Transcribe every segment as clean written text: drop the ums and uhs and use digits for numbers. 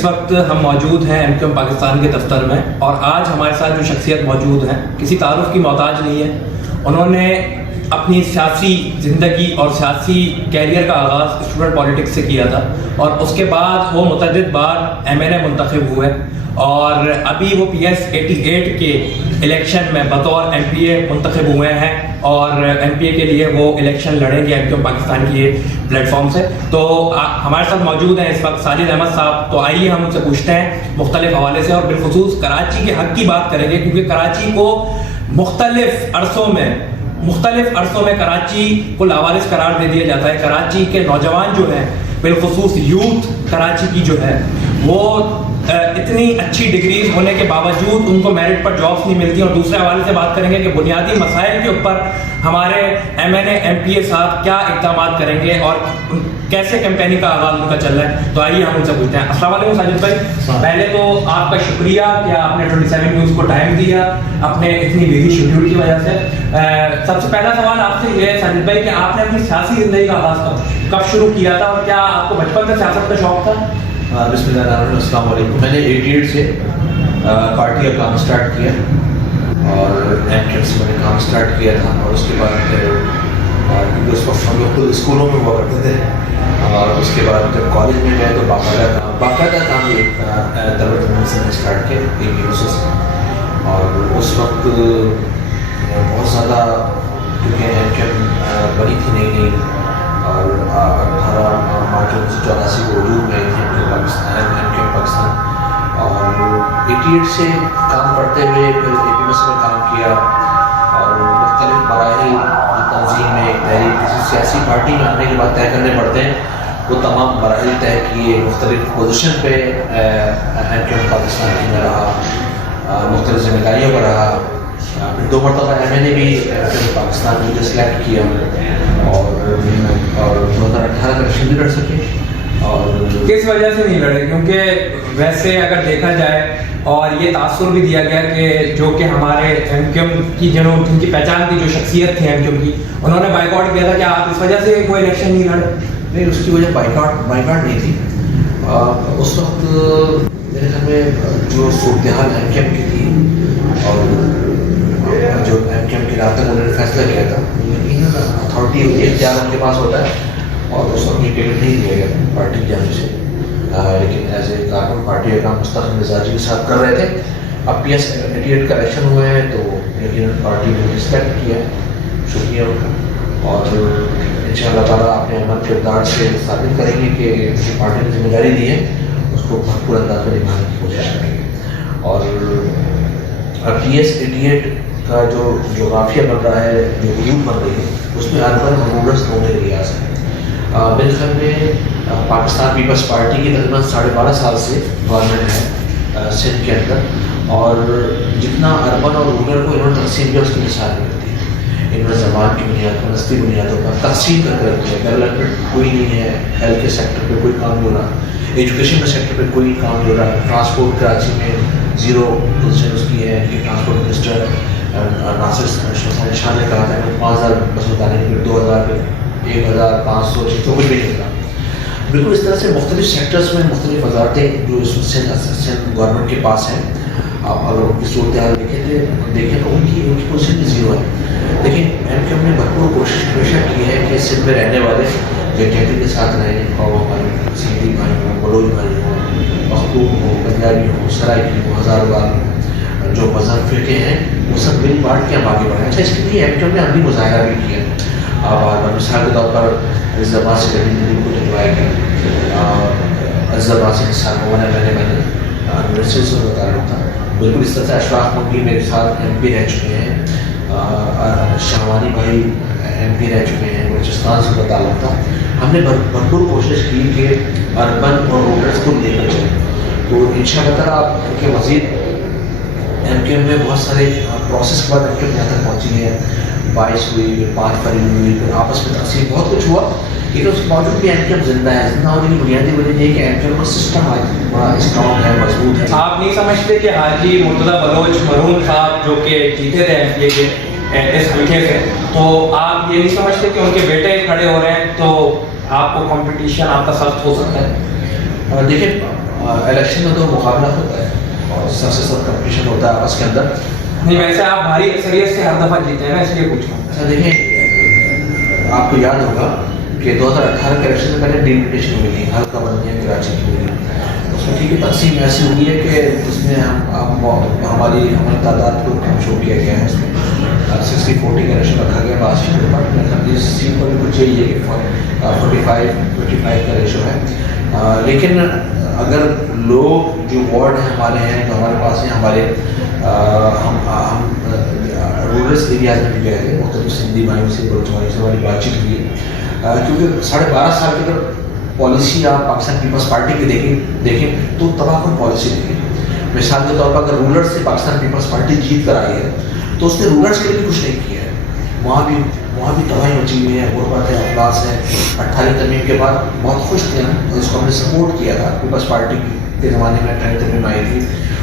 اس وقت ہم موجود ہیں ایم کیو ایم پاکستان کے دفتر میں، اور آج ہمارے ساتھ جو شخصیت موجود ہیں کسی تعارف کی محتاج نہیں ہے. انہوں نے اپنی سیاسی زندگی اور سیاسی کیریئر کا آغاز اسٹوڈنٹ پالیٹکس سے کیا تھا، اور اس کے بعد وہ متعدد بار ایم این اے منتخب ہوئے، اور ابھی وہ پی ایس 88 کے الیکشن میں بطور ایم پی اے منتخب ہوئے ہیں، اور ایم پی اے کے لیے وہ الیکشن لڑیں گے ایم کیو ایم پاکستان کی پلیٹ فارم سے. تو ہمارے ساتھ موجود ہیں اس وقت ساجد احمد صاحب. تو آئیے ہم ان سے پوچھتے ہیں مختلف حوالے سے، اور بالخصوص کراچی کے حق کی بات کریں گے، کیونکہ کراچی کو مختلف عرصوں میں کراچی کو لاوارث قرار دے دیا جاتا ہے. کراچی کے نوجوان جو ہیں، بالخصوص یوتھ کراچی کی جو ہے، وہ اتنی اچھی ڈگریز ہونے کے باوجود ان کو میرٹ پر جابس نہیں ملتی. اور دوسرے حوالے سے بات کریں گے کہ بنیادی مسائل کے اوپر ہمارے M N A M P A صاحب کیا اقدامات کریں گے اور کیسے کیمپیننگ کا آغاز ان کا چل رہا ہے. تو آئیے ہم ان سے پوچھتے ہیں. السلام علیکم ساجد بھائی. پہلے تو آپ کا شکریہ کہ آپ نے 27 نیوز کو ٹائم دیا اپنے اتنی بزی شیڈیول کی وجہ سے. سب سے پہلا سوال آپ سے یہ ہے ساجد بھائی کہ آپ نے اپنی سیاسی زندگی کا آغاز کب شروع کیا تھا، اور کیا آپ کو بچپن سے سیاست کا شوق تھا؟ بسم اللہ الرحمن الرحیم. السلام علیکم. میں نے 88 سے پارٹی کا کام سٹارٹ کیا، اور ایم سے میں نے کام سٹارٹ کیا تھا. اور اس کے بعد کیونکہ اس وقت ہم لوگ خود اسکولوں میں ہوا کرتے تھے، اور اس کے بعد جب کالج میں گئے تو باقاعدہ کام طلبہ سے اسٹارٹ کیا یونیورسٹی سے. اور اس وقت بہت زیادہ کیونکہ ایم بنی تھی نئی، اور 18 مارچ 1984 کو وجود میں ایم کیو پاکستان. اور 88 سے کام کرتے ہوئے پھر اے پی ایس میں کام کیا، اور مختلف مراحل تنظیم میں تحریک کسی سیاسی پارٹی میں آنے کے بعد طے کرنے پڑتے ہیں، وہ تمام مراحل طے کیے. مختلف پوزیشن پہ ایم کیو پاکستان میں رہا، مختلف ذمہ داریوں پر رہا. پھر 2 مرتبہ ایم این اے بھی پاکستان میں مجھے سلیکٹ کیا، اور 2018 کا الیکشن بھی لڑ سکے. اور کس وجہ سے نہیں لڑے؟ کیونکہ ویسے اگر دیکھا جائے، اور یہ تاثر بھی دیا گیا کہ جو کہ ہمارے ایم کیو ایم کی جن کی پہچان تھی، جو شخصیت تھی ایم کیو ایم کی، انہوں نے بائیکاٹ کیا تھا. کیا آپ اس وجہ سے کوئی الیکشن نہیں لڑے؟ نہیں، اس کی وجہ بائیکاٹ نہیں تھی. اس وقت میرے خیال میں جو صورتحال ایم کیو ایم کی تھی، اور جو ایم کیو ایم کے رابطے میں انہوں نے فیصلہ کیا تھا، اتھارٹی ہوتی ہے، اختیار ان کے پاس ہوتا ہے، اور اس وقت یہ ٹکٹ نہیں دیا گیا پارٹی کی جانب سے. لیکن ایز اے کارکن پارٹی کا کام مستقل مزاجی کے ساتھ کر رہے تھے. اب پی ایس 88 کا الیکشن ہوئے ہیں تو لیکن پارٹی نے رسپیکٹ کیا، شکریہ ان کا. اور ان شاء اللہ تعالیٰ اپنے عمل کردار سے ثابت کریں گے کہ جو پارٹی نے ذمہ داری دی ہے اس کو بھرپور انداز میں نبھانے کی کوشش کریں گے. اور پی ایس 88 کا جو جغرافیہ بن رہا ہے، جو وجود بن رہی ہے، اس میں اربن اور رورل دونوں ریاض ہیں. میرے خیال میں پاکستان پیپلز پارٹی کی تقریباً 12.5 سال سے گورنمنٹ ہے سندھ کے اندر، اور جتنا اربن اور رورل کو انہوں نے تقسیم کیا اس کی مثال نہیں ہوتی. انہوں نے زبان کی بنیاد پر، نسلی بنیادوں پر تقسیم کر کے رکھی ہے. ڈیولپمنٹ کوئی نہیں ہے، ہیلتھ کے سیکٹر پہ کوئی کام نہیں ہو رہا، ایجوکیشن کے سیکٹر پہ کوئی کام نہیں ہو رہا. ٹرانسپورٹ کراچی میں 0 پوزیشن اس کی ہے کہ ٹرانسپورٹ منسٹر ناصر شاہ نے کہا تھا کہ 5000 بس بتانے کے 2000 1500 تو کچھ بھی نہیں ہوتا. بالکل اس طرح سے مختلف سیکٹرز میں مختلف وزارتیں جو اس سندھ گورنمنٹ کے پاس ہیں، آپ اگر ان کی صورتحال دیکھیں تو ان کی پوزیشن بھی 0 ہے. لیکن ایم کیو ایم نے بھرپور کوشش ہمیشہ کی ہے کہ سندھ میں رہنے والے یکجہتی کے ساتھ رہیں، اور ہمارے سندھی بھائی ہوں، بلوچ بھائی ہوں، مختوم ہوں، پنجابی ہوں، سرائکی ہوں، ہزاروں جو مذہب فرقے ہیں، وہ سب مل بانٹ کے ہم آگے بڑھیں. اچھا، اس کے لیے ایم کیو ایم نے عملی مظاہرہ بھی کیا. مثال کے طور پر عزت آباد سے گلی کو جلوایا گیا. عزت آباد سے حصہ میں نے یونیورسٹی سے تعلق تھا. بالکل اس طرح سے اشراف منگی میرے ساتھ ایم پی رہ چکے ہیں، شہوانی بھائی ایم پی رہ چکے ہیں، بلوچستان سے تعلق تھا. ہم نے بھرپور کوشش کی کہ اربن اور رورلس کو لے کر چلیں. تو ان شاء اللہ تعالیٰ آپ کیونکہ مزید ایم کیو ایم میں بہت سارے پروسیس کے بعد ایم کیو ایم یہاں تک پہنچی ہے. 22 ہوئی، پھر 5 فروری ہوئی، پھر آپس میں تقسیم، بہت کچھ ہوا. لیکن اس کے باوجود بھی ایم کیو ایم زندہ ہے. زندہ ہونے کی بنیادی وجہ یہ ہے کہ ایم کیو ایم کا سسٹم آج بڑا اسٹرانگ ہے، مضبوط ہے. آپ نہیں سمجھتے کہ حاجی مرتضیٰ بلوچ مرحوم صاحب جو کہ جیتے تھے ایم پی اے کے اس حلقے سے، تو آپ یہ نہیں سمجھتے کہ ان کے بیٹے کھڑے ہو رہے ہیں تو آپ کو کمپٹیشن آپ کا سخت ہو سکتا ہے؟ دیکھیں الیکشن میں تو مقابلہ ہوتا ہے اور سب سے سب کمپٹیشن ہوتا ہے آپس کے اندر. نہیں ویسے آپ بھاری اکثریت سے ہر دفعہ جیتے ہیں نا, اس لیے پوچھ رہا ہوں. اچھا دیکھیں, آپ کو یاد ہوگا کہ 2018 کے الیکشن سے پہلے ڈیلیمیٹیشن ہوئی تھی حلقہ بندیاں کراچی کی ہوئی. اس میں ٹھیک ہے تقسیم ایسی ہوئی ہے کہ اس میں ہماری تعداد کو کم شو کیا گیا ہے. اس میں 60-40 کا ریشو رکھا گیا بعض سیٹوں پر. اس سیٹ پر بھی کچھ یہی ہے کہ 45-55 کا ریشو ہے. لیکن اگر لوگ جو وارڈ ہیں ہمارے ہیں جو ہمارے پاس ہیں, ہمارے ہم رورل ایریاز میں بھی گئے تھے, مختلف سندھی بھائیوں سے بلوچ بھائیوں سے ہماری بات چیت ہوئی ہے. کیونکہ 12.5 سال کی اگر پالیسی آپ پاکستان پیپلز پارٹی کی دیکھیں تو تباہ کن پالیسی دیکھیں. مثال کے طور پر اگر رولر سے پاکستان پیپلز پارٹی جیت کر آئی ہے تو اس نے رولرس کے لیے بھی کچھ نہیں کیا ہے. وہاں بھی تباہی مچی ہوئی ہے, غربت ہے, افلاس ہے. 18 ترمیم کے بعد بہت خوش تھے ہم, اس کو ہم نے سپورٹ کیا تھا. پیپلز پارٹی کے زمانے میں 18 ترمیم آئی تھی,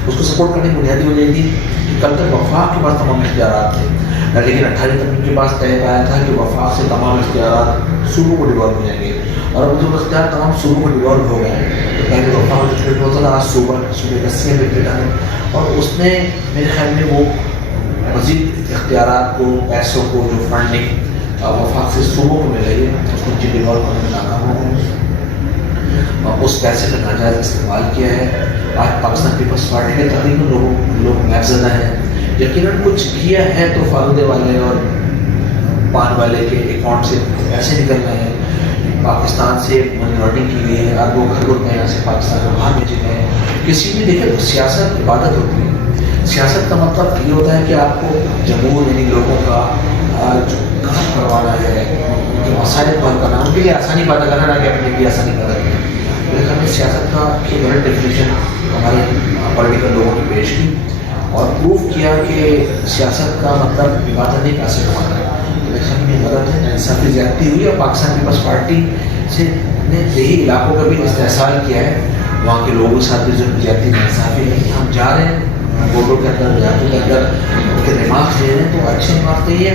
اس کو سپورٹ کرنے کی بنیادی وجہ تھی کہ کل تک وفاق کے پاس تمام اختیارات تھے. لیکن 18 ترمیم کے پاس طے پایا تھا کہ وفاق سے تمام اختیارات صوبوں کو ڈیولپ ہو جائیں گے, اور اب جو اختیار تمام صوبوں کو ڈیولپ ہو گئے ہیں. تو پہلے وفاق ڈکٹیٹ ہوتا تھا, آج صوبے کا سی ایم ڈکٹیٹ ہے, اور اس نے میرے خیال میں وہ مزید اختیارات کو, پیسوں کو, جو فنڈنگ وفاق سے صوبوں کو مل رہی ہے اس کو جی ڈیولپ کرنے میں ناکام ہو گئے. اس پیسے کا ناجائز استعمال کیا ہے. آج پاکستان پیپلز پارٹی کے تقریباً لوگ محب زدہ ہیں. یقیناً کچھ کیا ہے تو فالودے والے اور پان والے کے اکاؤنٹ سے پیسے نکل رہے ہیں. پاکستان سے منی لانڈرنگ کی گئی ہے, اربوں خربوں میں یہاں سے پاکستان کو باہر بھیجے گئے ہیں. کسی بھی دیکھیں سیاست عبادت ہوتی ہے. سیاست کا مطلب یہ ہوتا ہے کہ آپ کو جمہور یعنی لوگوں کا جو کام کروانا ہے, ان کے مسائل کو حل کرنا, ان کے لیے آسانی پیدا کرنا, نہ کہ اپنے لیے آسانی پیدا کرنا. لیکن ہمیں سیاست کا ایک غلط ڈیفینیشن ہمارے پولیٹیکل لوگوں نے پیش کی اور پروف کیا کہ سیاست کا مطلب عبادت نہیں, پیسے کمانا ہے. لیکن یہ غلط ہے, انصافی زیادتی ہوئی. اور پاکستان پیپلز پارٹی سے نے دیہی علاقوں کا بھی استحصال کیا ہے, وہاں کے لوگوں کے ساتھ بھی جو زیادتی انصافی ہے. ہم جا رہے ہیں بورڈوں کے اندر, دیہاتوں کے اندر, ان کے دماغ دے رہے ہیں, تو اچھے دماغ تو یہ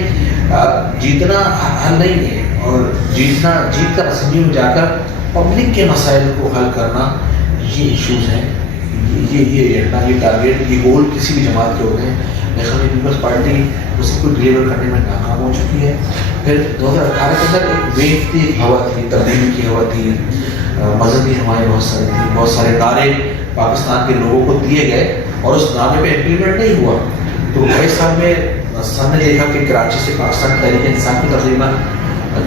جیتنا حل نہیں ہے, اور جیت کر اسمبلی میں جا کر پبلک کے مسائل کو حل کرنا, یہ ایشوز ہیں. یہ ایجنڈا, یہ ٹارگیٹ, یہ گول کسی بھی جماعت کے ہوتے ہیں. لیکن پیپلز پارٹی اس کو ڈلیور کرنے میں ناکام ہو چکی ہے. پھر 2018 کے اندر ایک ویو تھی, ہوا تھی, تبدیلی کی ہوا تھی, مذہبی حمایت بہت ساری تھی, بہت سارے نعرے پاکستان کے لوگوں کو دیے گئے اور اس نامے پہ امپلیمنٹ نہیں ہوا. تو 22 سال میں سب نے دیکھا کہ کراچی سے پاکستان تحریک انصاف کی تقریباً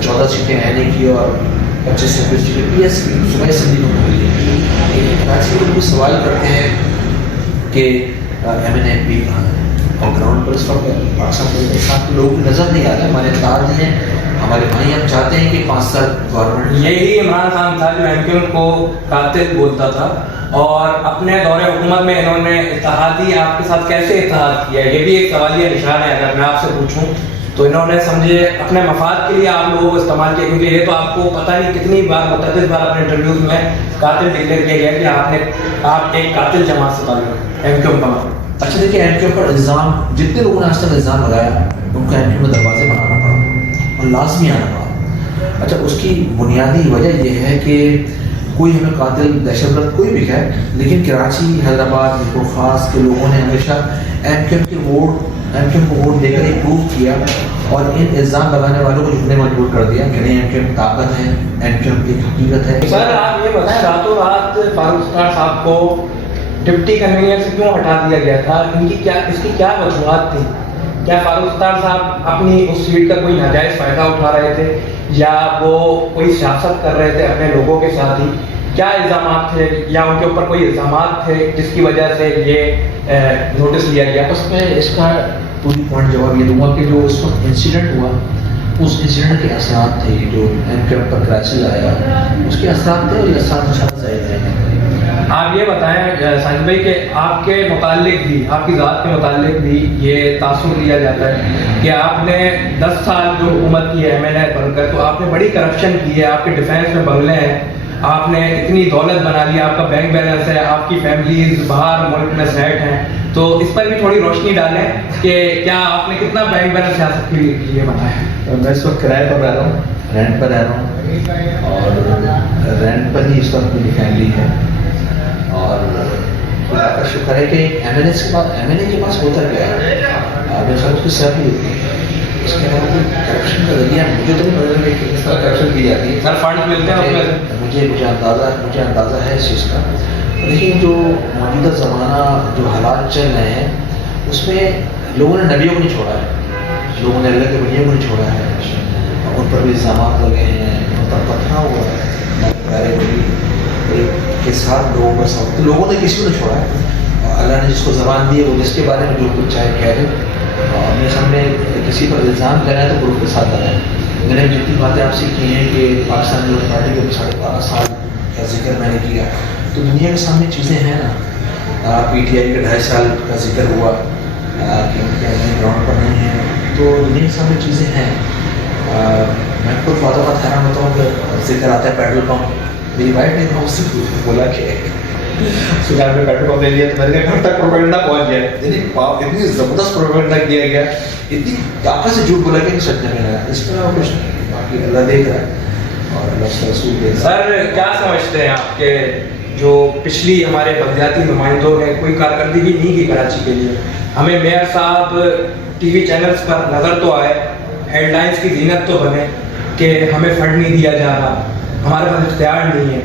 14 سیٹیں این اے کی اور 25 سے 20 سیٹیں پی ایس کی صوبائی اسمبلی کو ملی ہے. کراچی کے لوگ سوال کرتے ہیں کہ ایم این ایم پی کہاں ہے, اور گراؤنڈ پر اس وقت پاکستان تحریک انصاف کے لوگوں کو نظر نہیں آتا. ہمارے اتحاد ہیں, ہمارے بھائی, ہم چاہتے ہیں کہ 5 سال گورنمنٹ. یہی عمران خان تھا جو ایم کیو ایم کو قاتل بولتا تھا, اور اپنے دور حکومت میں انہوں نے اتحادی آپ کے ساتھ کیسے اتحاد کیا, یہ بھی ایک سوالیہ نشان ہے. اگر میں آپ سے پوچھوں تو انہوں نے سمجھے اپنے مفاد کے لیے آپ لوگوں کو استعمال کیا, کیونکہ یہ تو آپ کو پتہ نہیں کتنی بار متعدد بار اپنے انٹرویوز میں قاتل ڈکلیئر کیا گیا کہ آپ ایک قاتل جماعت سے تعلق ایم کیو ایم کا مطلب. اچھا دیکھیے, ایم کیو ایم پر الزام جتنے لوگوں نے آج تک الزام لگایا ان کا ایم کیو ایم میں دروازے بنانا پڑا اور لازمی آنا پڑا. اچھا اس کی بنیادی وجہ یہ ہے کہ کوئی ہمیں قاتل, دہشت گرد کوئی بھی ہے, لیکن کراچی, حیدرآباد, میرپور خاص کے لوگوں نے ہمیشہ ایم کیو ایم کو ووٹ دے کر یہ پروف کیا اور ان الزام لگانے والوں کو جھکنے مجبور کر دیا کہ نہیں, ایم کیو ایم طاقت ہے, ایم کیو ایم ایک حقیقت ہے. سر آپ یہ بتائیں, راتوں رات فاروق ستار صاحب کو ڈپٹی کنوینر سے کیوں ہٹا دیا گیا تھا, اس کی کیا وجوہات تھی؟ کیا فاروق ستار صاحب اپنی اس سیٹ کا کوئی ناجائز فائدہ اٹھا رہے تھے, یا وہ کوئی سیاست کر رہے تھے اپنے لوگوں کے ساتھ ہی؟ کیا الزامات تھے, یا ان کے اوپر کوئی الزامات تھے جس کی وجہ سے یہ نوٹس لیا گیا؟ اس میں اس کا پوری پوائنٹ جواب یہ دوں گا کہ جو اس وقت انسیڈنٹ ہوا, اس انسیڈنٹ کے اثرات تھے جو ایم کیو ایم پر کراچی لایا, اس کے اثرات تھے, اور یہ اثرات انشاءاللہ ظاہر رہے ہیں. آپ یہ بتائیں ساجد بھائی کہ آپ کے متعلق بھی, آپ کی ذات کے متعلق بھی یہ تاثر لیا جاتا ہے کہ آپ نے 10 سال جو حکومت کی ہے ایم این اے بن کر, تو آپ نے بڑی کرپشن کی ہے, آپ کے ڈیفینس میں بنگلے ہیں, آپ نے اتنی دولت بنا لی, آپ کا بینک بیلنس ہے, آپ کی فیملیز باہر ملک میں سیٹ ہیں, تو اس پر بھی تھوڑی روشنی ڈالیں کہ کیا آپ نے کتنا بینک بیلنس سیاست کے لیے بنایا؟ میں اس وقت کرائے پر رہ رہا ہوں, رینٹ پر رہ رہا ہوں, اور رینٹ پر ہی اس وقت میری فیملی ہے, اور خدا کا شکر ہے کہ ایم ایل اے کے پاس ہوتا کیا ہے میرے خیال اس کی سر بھی ہوتی ہے. اس کے علاوہ کوئی کرپشن کا ذریعہ مجھے تو نہیں پتا کہ کس طرح کرپشن کی جاتی ہے. سر فنڈ ملتے ہیں مجھے اندازہ ہے اس چیز کا. لیکن جو موجودہ زمانہ جو حالات چل رہے ہیں اس میں لوگوں نے نبیوں کو نہیں چھوڑا ہے, لوگوں نے اللہ کے ولیوں کو نہیں چھوڑا ہے, ان پر بھی الزامات لگے ہیں, ان پر پتھرا ہوا ہے پیارے ولی کے ساتھ لوگوں کا ساتھ. لوگوں نے کسی کو نہیں چھوڑا ہے. اللہ نے جس کو زبان دی ہے وہ جس کے بارے میں جو کچھ چاہے کہہ دے. اور میرے سامنے کسی پر الزام لگائے تو گروپ کے ساتھ لگائے. میں نے جتنی باتیں آپ سے کی ہیں کہ پاکستان نیوز پارٹی کے 12.5 سال کا ذکر میں نے کیا, تو دنیا کے سامنے چیزیں ہیں نا. پی ٹی آئی کے 2.5 سال کا ذکر ہوا کہ ان کے گراؤنڈ پر نہیں ہے, تو دنیا کے سامنے چیزیں ہیں. میں خود فاتح حیران ہوتا ہوں کہ ذکر آتا ہے پیٹرول پمپ. میری وائف نے اس سے بولا کہ سلطان میں پیٹرول پمپ لے لیا تو میں نے گھر تک پروپیگنڈا پہنچ گیا. اتنی زبردست پروپیگنڈا کیا گیا, اتنی طاقت سے جھوٹ بولا کہ سچنے میں لگا. اس میں کچھ نہیں, باقی اللہ دیکھ رہا ہے اور اللہ سے رسول دیکھ رہا ہے. سر کیا سمجھتے ہیں آپ کے جو پچھلی ہمارے بلدیاتی نمائندوں نے کوئی کارکردگی نہیں کی کراچی کے لیے؟ ہمیں میئر صاحب ٹی وی چینلز پر نظر تو آئے, ہیڈ لائنز کی زینت تو بنے کہ ہمیں فنڈ نہیں دیا جا رہا, ہمارے پاس اختیار نہیں ہے.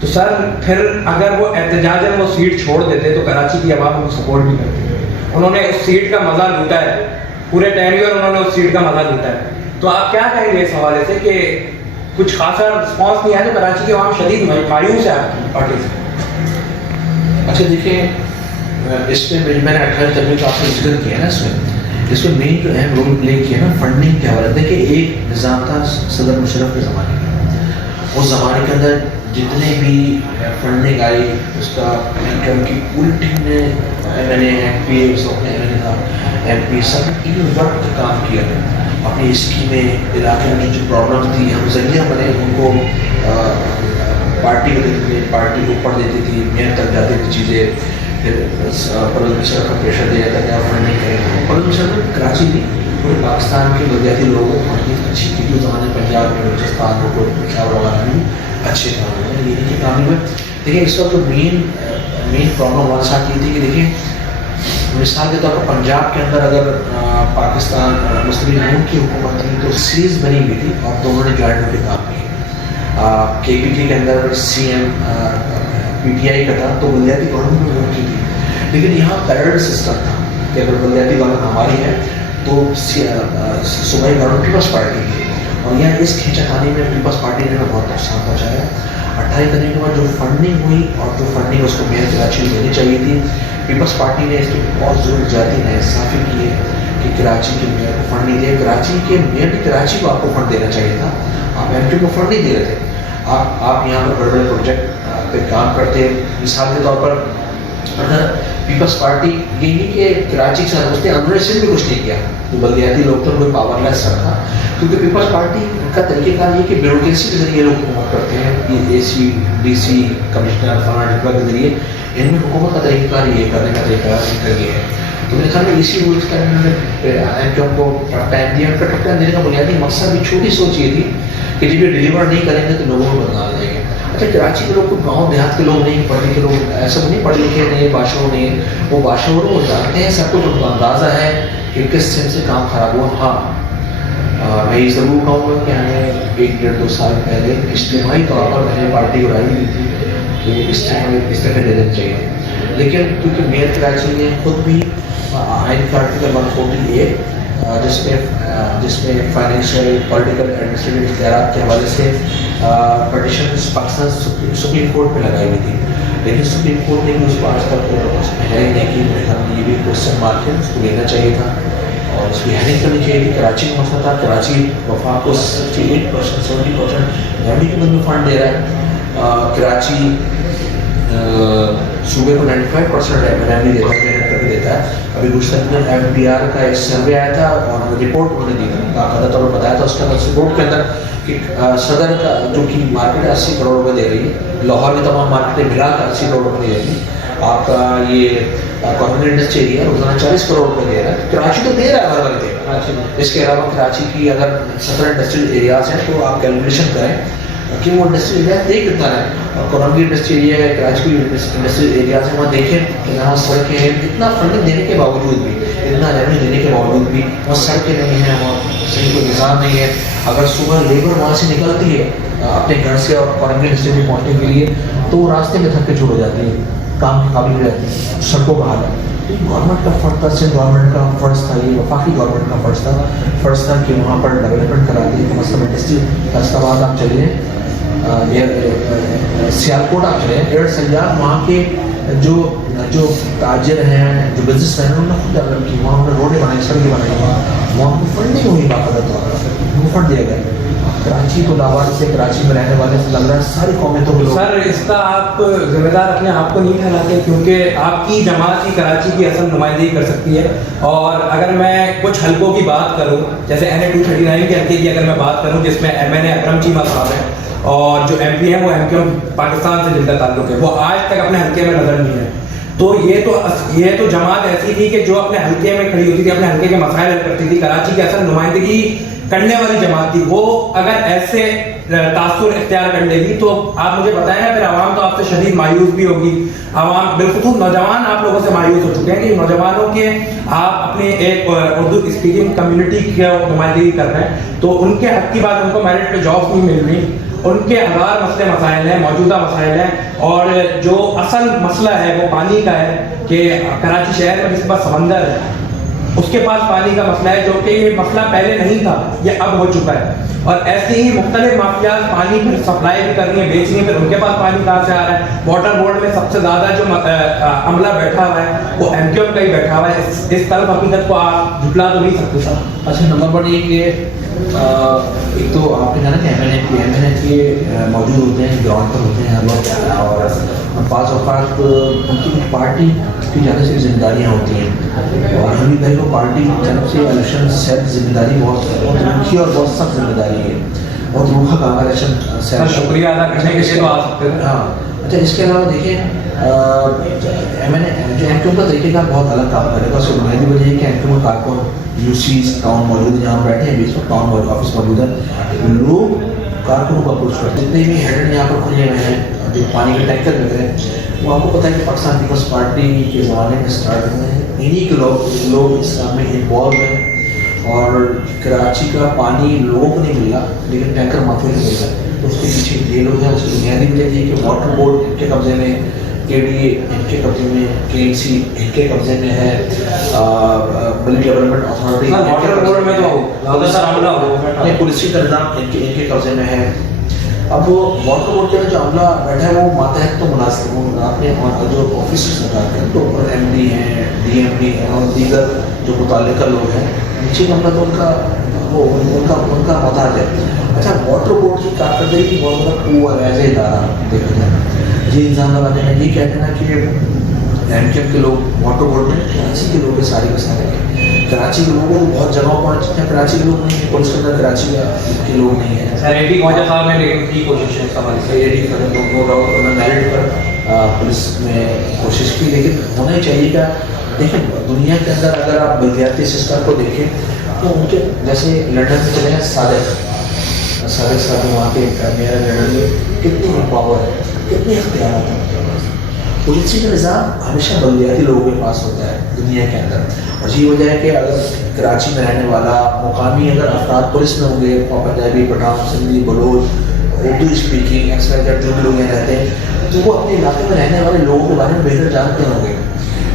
تو سر پھر اگر وہ احتجاجاً وہ سیٹ چھوڑ دیتے تو کراچی کی عوام کو سپورٹ بھی کرتی ہے. انہوں نے اس سیٹ کا مزہ لوٹا ہے, پورے ٹینیور انہوں نے اس سیٹ کا مزہ لوٹا ہے. تو آپ کیا کہیں گے اس حوالے سے کہ کچھ خاصا رسپانس نہیں آیا تو کراچی کی عوام شدید مایوس ہے آپ کی پارٹی سے؟ اچھا دیکھیں, اس میں میں نے 18 ترمیم کا آپ نے ذکر کیا نا, اس میں مین جو اہم رول پلے کیا نا فنڈنگ کے حوالے. دیکھیں ایک نظام تھا صدر مشرف کے زمانے میں, اس زمانے کے اندر جتنے بھی فنڈنگ آئی اس کا ان کی پوری ٹیم نے M N A M P اس وقت ایم این اے تھا ایم پی سب ٹیم وقت کام کیا اپنی اسکیمیں علاقے میں جو پرابلم تھی ہم ذریعہ بنے ان کو پارٹی کو دیتے تھے, پارٹی کو اوپر دیتی تھی, میئر تک جاتی تھی چیزیں, پھر پرویز مشرف کا پریشر دیا جاتا کہ آپ فنڈنگ کریں. پرویز مشرف کراچی بھی پورے پاکستان کے بلدیاتی لوگوں کو فنڈنگ اچھی تھی. جو زمانے پنجاب میں بلوچستان کو پشاور وغیرہ میں اچھے کام ہوئے, یہ نہیں کام ہوئے. دیکھیں اس وقت مین پرابلم ہمارے ساتھ یہ تھی کہ دیکھیں مثال کے طور پر پنجاب کے اندر اگر پاکستان مسلم لیگ کی حکومت تھی تو سیریز بنی ہوئی تھی اور دونوں نے جوائنٹ ہو کے کام کیے. کے پی ٹی کے اندر C M P T I کا تھا تو بلدیاتی گورنمنٹ میں ووٹ کی تھی. لیکن یہاں پیرڈ سسٹم تھا کہ اگر بلدیاتی گورنمنٹ ہماری ہے تو صوبائی گورنمنٹ پیپلز پارٹی کی, اور یہاں اس کھینچا خانی میں پیپلز پارٹی نے بہت نقصان پہنچایا. 28 کرنے کے بعد جو فنڈنگ ہوئی اور جو فنڈنگ اس کو میئر کراچی میں دینی چاہیے تھی, پیپلز پارٹی نے اس کی بہت ضرور زیادتی ناانصافی کی ہے کہ کراچی کے میئر کو فنڈ نہیں دیا. کراچی کے میئر نے کراچی کو آپ کو فنڈ دینا چاہیے تھا, آپ ایم پی کو فنڈ نہیں دے رہے تھے. آپ یہاں پر بڑے بڑے پروجیکٹ پہ کام کرتے. مثال کے طور پر اگر پیپلز پارٹی یہ نہیں کہ کراچی کے ساتھ انہوں نے صرف بھی کچھ نہیں کیا, جو بلدیاتی لوگ تھے کوئی پاور لیس رکھا, کیونکہ پیپلز پارٹی کا طریقہ کار یہ کہ بیوروکریسی کے ذریعے لوگ حکومت کرتے ہیں. یہ اے سی ڈی سی کمشنر فلانا ڈپٹا کے ذریعے ان میں حکومت کا طریقہ کار یہ کرنے کا طریقہ کار ان کا یہ ہے. تو میرے خیال میں اسی رولس کا انہوں نے ایم کیو کو ٹف ٹائم دیا. ان کا ٹف ٹائم دینے کا بنیادی مقصد بھی چھوٹی سوچ یہ تھی کہ جب یہ ڈلیور نہیں کریں گے تو لوگوں کو بدنام دیں گے. اچھا کراچی کے لوگ گاؤں دیہات کے لوگ نہیں, پڑھنے کے لوگ ایسا نہیں, پڑھے لکھے نہیں, باشعور نہیں, وہ باشعور وہ جانتے ہیں سب کچھ, ان کو اندازہ ہے کہ کس سن سے کام خراب ہوا. ہاں میں یہ ضرور کہوں گا کہ ہمیں 1-1.5-2 سال پہلے اجتماعی طور پر میں نے پارٹی کو رائے دی تھی کہ استعفے دے دینا چاہیے. لیکن کیونکہ میئر کراچی نے خود بھی آئین کا آرٹیکل 140A جس میں فائنینشیل پولیٹیکل ایڈمنسٹریٹو اختیارات کے حوالے سے پٹیشن پاکستان سپریم کورٹ پہ لگائی ہوئی تھی, لیکن سپریم کورٹ نے بھی اس کو آج تک اس میں ہیئرنگ نہیں کی. میرے خیال میں یہ بھی کوشچن مارک ہے, اس کو لینا چاہیے تھا اور اس کی ہیئرنگ کرنی چاہیے تھی. کراچی کا مسئلہ تھا, کراچی وفاق کو 68% 70% ریونیو کے بندے فنڈ دے رہا ہے, کراچی صوبے کو 95% ریونیو دیتا ہے, محنت کر کے دیتا ہے. ابھی گزشتہ دن ایف بی آر کا ایک سروے آیا تھا اور رپورٹ انہوں نے دی تھی, باقاعدہ طور پر بتایا تھا اس کا رپورٹ کے اندر کہ صدر کا جو کہ مارکیٹ 80 کروڑ روپے دے رہی ہے, لاہور میں تمام مارکیٹیں ملا کر 80 کروڑ روپے دے رہی ہے. آپ کا یہ کارپوریٹ انڈسٹری ایریا روزانہ 40 کروڑ روپے دے رہا ہے. کراچی تو دے رہا ہے ہر وقت. اس کے علاوہ کراچی کی اگر 17 انڈسٹریل ایریاز ہیں تو آپ کیلکولیشن کریں کہ وہ انڈسٹری ایریا دیکھ کتنا ہے. اور کورنگی انڈسٹری ایریا ہے, کراچی انڈسٹری ایریا سے وہاں دیکھیں کہ جہاں سڑکیں ہیں, اتنا فنڈنگ دینے کے باوجود بھی, اتنا ریونیو دینے کے باوجود بھی وہاں سڑکیں نہیں ہیں, وہاں صحیح کوئی نظام نہیں ہے. اگر صبح لیبر وہاں سے نکلتی ہے اپنے گھر سے اور کورنگی انڈسٹری میں پہنچنے کے لیے, تو وہ راستے میں تھک کے چھوڑ ہو جاتی ہے, کام کے قابل ہو جاتی ہے. سڑکوں کا حال ہے. گورنمنٹ کا فرض تھا, صرف گورنمنٹ کا فرض تھا, یہ وفاقی گورنمنٹ کا فرض تھا کہ وہاں پر ڈیولپمنٹ کرا دی. مثلاً انڈسٹری فیصلہ آپ چلے سیالکوٹ آپ چلے, 1.5 سیاح وہاں کے جو تاجر ہیں, جو بزنس مین ہیں, انہوں نے خود ڈیولپ کی. وہاں انہوں نے روڈیں بنائی, سڑکیں بنائی, وہاں کو فنڈنگ ہوئی باقاعدہ طور پر, فنڈ دیا گیا. کراچی کو لاہور سے, کراچی میں رہنے والے سے لگ رہا ہے ساری قومیتوں کے لوگ. سر اس کا آپ ذمہ دار اپنے آپ کو نہیں ٹھہراتے, کیونکہ آپ کی جماعت ہی کراچی کی اصل نمائندگی کر سکتی ہے. اور اگر میں کچھ حلقوں کی بات کروں, جیسے NA-239 کے حلقے کی اگر میں بات کروں, جس میں MNA اکرم چیمہ صاحب ہیں, اور جو MP ہیں وہ MQM پاکستان سے جن کا تعلق ہے, وہ آج تک اپنے حلقے میں نظر نہیں ہے. تو یہ تو جماعت ایسی تھی کہ جو اپنے حلقے میں کھڑی ہوتی تھی, اپنے حلقے کے مسائل حل کرتی تھی, کراچی کی اصل نمائندگی کرنے والی جماعت تھی. وہ اگر ایسے تاثر اختیار کر لے گی تو آپ مجھے بتائیں نا, پھر عوام تو آپ سے شدید مایوس بھی ہوگی. عوام بالخصوص نوجوان آپ لوگوں سے مایوس ہو چکے ہیں کہ نوجوانوں کے آپ اپنے ایک اردو اسپیکنگ کمیونٹی کی نمائندگی کر رہے ہیں, تو ان کے حق کی بات, ان کو میرٹ پہ جابس نہیں مل رہی, ان کے ہزار مسئلے مسائل ہیں, موجودہ مسائل ہیں. اور جو اصل مسئلہ ہے وہ پانی کا ہے کہ کراچی شہر میں جس کے پاس سمندر ہے اس کے پاس پانی کا مسئلہ ہے, جو کہ یہ مسئلہ پہلے نہیں تھا, یہ اب ہو چکا ہے. اور ایسے ہی مختلف مافیاز پانی پھر سپلائی بھی کر رہی ہیں, بیچ رہی ہیں, پھر ان کے پاس پانی کہاں سے آ رہا ہے. واٹر بورڈ میں سب سے زیادہ جو عملہ بیٹھا ہوا ہے وہ MQM کا ہی بیٹھا ہوا ہے. اس طرف حقیقت کو آپ جھٹلا تو نہیں سکتے سر. اچھا, نمبر 1 یہ کہ ایک تو آپ نے کہا نا کہ MNA کے موجود ہوتے ہیں, گراؤنڈ پر ہوتے ہیں ہر وقت, اور بعض اوقات ان کی پارٹی کی جانب سے ذمہ داریاں ہوتی ہیں, اور حمید بھائی کو پارٹی کی جانب سے الیکشن سیٹ ذمہ داری بہت روکھی اور بہت سخت ذمہ داری ہے, بہت روکھا کام ہے الیکشن سیٹ. شکریہ ادا کرنے کے لیے تو آ سکتے ہیں. ہاں اچھا, اس کے علاوہ دیکھیں جو MQM کا طریقہ کار بہت الگ کام کرے گا. اس کی بنیادی وجہ یہ کہ MQM کا کارکن UCs ٹاؤن موجود ہے, جہاں بیٹھے ہیں بیچ میں ٹاؤن آفس موجود ہے, لوگ کارکنوں کو اپروچ کرتے ہیں. جتنے بھی ہیڈ یہاں پر کھلے ہوئے ہیں, جو پانی کے ٹینکر لگ رہے ہیں, وہ آپ کو پتہ ہے کہ پاکستان پیپلز پارٹی کے زمانے میں اسٹارٹ ہوئے ہیں. انہی کے لوگ اس کام میں انوالو ہیں, اور کراچی کا پانی لوگوں کو نہیں مل رہا لیکن ٹینکر مافیا کو مل رہا ہے. تو اس کے پیچھے یہ لوگ ہیں. اس کی بنیادی وجہ یہ کہ واٹر بورڈ ان کے قبضے میں, KDA ان کے قبضے میں, KMC ان کے قبضے میں ہے, ملک ڈیولپمنٹ اتھارٹی واٹر بورڈ میں تو سر عملہ ہو, پولیسی کا نظام ان کے قبضے میں ہے. اب وہ واٹر بورڈ کے جو عملہ بیٹھا ہے وہ ماتحت تو مناسب اپنے جو آفیسرس لگاتے ہیں, تو اوپر MD ہیں, DMD ہیں, اور دیگر جو متعلقہ لوگ ہیں. نیچے کا عملہ تو ان کا محتاج ہے. اچھا, واٹر بورڈ کی کارکردگی کی بہت زیادہ پور ایز اے ادارہ دیکھا جائے, یہ انسان لگاتے ہیں. یہ کہتے ہیں کہ MQM کے لوگ واٹر بورڈ میں کراچی کے لوگ سارے کے سارے ہیں. کراچی کے لوگوں کو بہت جگہوں پر کراچی کے لوگ نہیں ہیں, پولیس کے اندر کراچی کے لوگ نہیں ہیں. سر AD خواجہ صاحب نے لیکن کی کوشش ہے اس حوالے سے, AD میرٹ پر پولیس میں کوشش کی, لیکن ہونا ہی چاہیے. کہ دیکھیں دنیا کے اندر اگر آپ بلدیاتی سسٹم کو دیکھیں تو ان کے جیسے لنڈن میں چلے ہیں, صادق صاحب وہاں کے میئر لنڈن میں, کتنی پاور ہے, کتنے اختیارات ہیں. پولیسی کا نظام ہمیشہ بلدیاتی لوگوں کے پاس ہوتا ہے دنیا کے اندر, اور یہی وجہ ہے کہ اگر کراچی میں رہنے والا مقامی اگر افراد پولیس میں ہوں گے, پنجابی, پٹھان, سندھی, بلوچ, اردو اسپیکنگ XYZ جو بھی لوگ یہاں رہتے ہیں, تو وہ اپنے علاقے میں رہنے والے لوگوں کے بارے میں بہتر جانتے ہوں گے.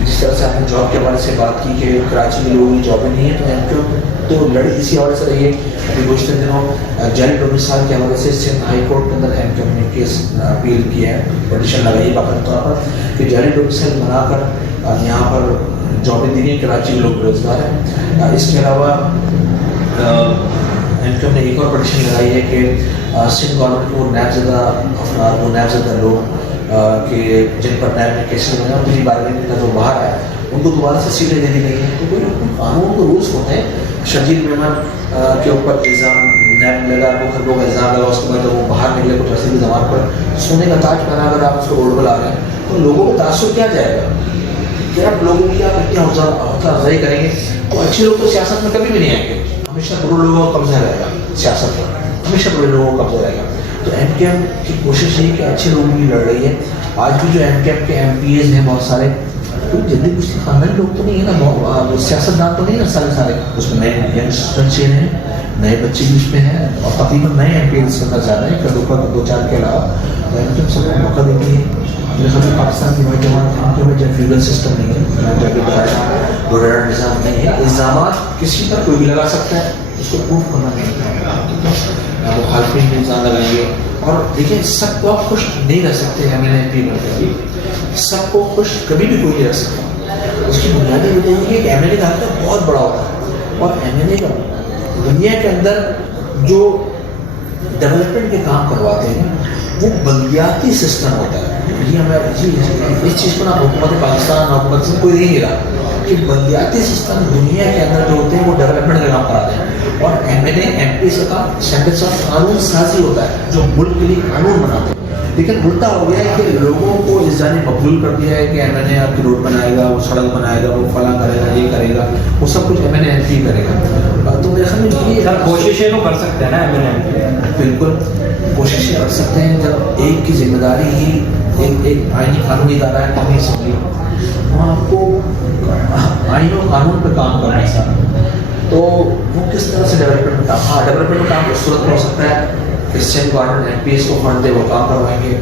جس طرح سے آپ نے جاب کے حوالے سے بات کی کہ کراچی میں لوگوں کی جابیں نہیں ہیں, تو MQM تو لڑی اسی حوالے سے رہی ہے. ابھی گزشتہ دنوں جعلی ڈومیسائل کے حوالے سے سندھ ہائی کورٹ کے اندر MQM نے کیس اپیل کیا ہے, پٹیشن لگائی ہے باقاعدہ طور پر کہ جعلی ڈومیسائل بنا کر یہاں پر جابیں دی گئی, کراچی کے لوگ بے روزگار ہیں. اس کے علاوہ MQM نے ایک اور پٹیشن لگائی ہے کہ سندھ گورنمنٹ کو نیب زدہ افراد, وہ نیب زدہ لوگ کہ جن پر نیب نے کیسز لگایا, ان کی بارگیننگ کا جو باہر ہے ان کو دوبارہ سے سیٹیں دے دی گئی ہیں. تو کوئی قانون کو رولس ہوتے ہیں. شرجیل میمن کے اوپر الزام نیب لگا, وہ لوگ الزام لگا, اس کے بعد جب وہ باہر نکلے کچھ ایسی زبان پر سونے کا تاج پہنا اگر آپ اس کو روڈ پر لا رہے ہیں, تو لوگوں کو تاثر کیا جائے گا کہ آپ لوگوں کی آپ اتنی حوصلہ افزائی کریں گے. تو اچھے لوگ تو سیاست میں کبھی بھی نہیں آئیں گے, ہمیشہ برے لوگوں کا قبضہ رہے گا سیاست پر, ہمیشہ برے لوگوں کا قبضہ رہے گا. تو ایم کیو ایم کی کوشش ہے کہ اچھے لوگوں کی لڑ رہی ہے. آج بھی جو ایم کیو ایم کے ایم پی ایز ہیں بہت سارے, کوئی جلدی کچھ خاندانی لوگ تو نہیں ہے نا, سیاست دان تو نہیں ہے سارے اس میں نئے ینگسٹر ہیں, نئے بچے بھی اس میں ہیں, اور تقریباً نئے ایم پی ایز کے اندر زیادہ ہیں, کڈوکا 2-4 کے علاوہ. تو سب کو موقع دیں گے. میرے خیال میں پاکستان کی نوجوان کے وجہ فیوڈل سسٹم نہیں ہے, روڈر نظام نہیں ہے, الزامات کسی پر کوئی بھی لگا سکتا ہے, اس کو پروف کرنا نہیں ہے, مخالفین بھی الزام لگائیں گے. اور دیکھیں سب کو آپ خوش نہیں رہ سکتے ہیں, میں نے سب کو خوش کبھی بھی کوئی نہیں رکھ سکتا. اس کی بنیادی وجہ یہ ہے کہ ایم این اے کا حق بہت بڑا ہوتا ہے, اور ایم این اے کا دنیا کے اندر جو ڈیولپمنٹ کے کام کرواتے ہیں وہ بلدیاتی سسٹم ہوتا ہے. یہ ہمیں اس چیز پر نا حکومت پاکستان حکومت سے کوئی نہیں ملا کہ بلدیاتی سسٹم دنیا کے اندر جو ہوتے ہیں وہ ڈیولپمنٹ کا کام کراتے ہیں, اور M N A M P سے کام اسٹینڈرڈ آف قانون سازی ہوتا ہے, جو ملک کے لیے قانون بناتے ہیں. لیکن الٹا ہو گیا ہے کہ لوگوں کو اس جانب مقبول کر دیا ہے کہ ایم این اے آپ کی روڈ بنائے گا, وہ سڑک بنائے گا, وہ فلاں کرے گا, یہ کرے گا, وہ سب کچھ M N A M P کرے گا. تو میرے خیال میں یہ کوششیں تو کر سکتے ہیں نا ایم این اے, بالکل کوششیں کر سکتے ہیں. جب ایک کی ذمہ داری ہی ایک آئینی قانونی ادارہ ہے قومی اسمبلی, وہاں آپ کو آئین و قانون پہ کام کرنا ہے سر, تو وہ کس طرح سے ڈیولپمنٹ کا ڈیولپمنٹ کا کام اس صورت میں ہو سکتا ہے Christian government M P S کو فنڈ دے, وہ کام کروائیں گے.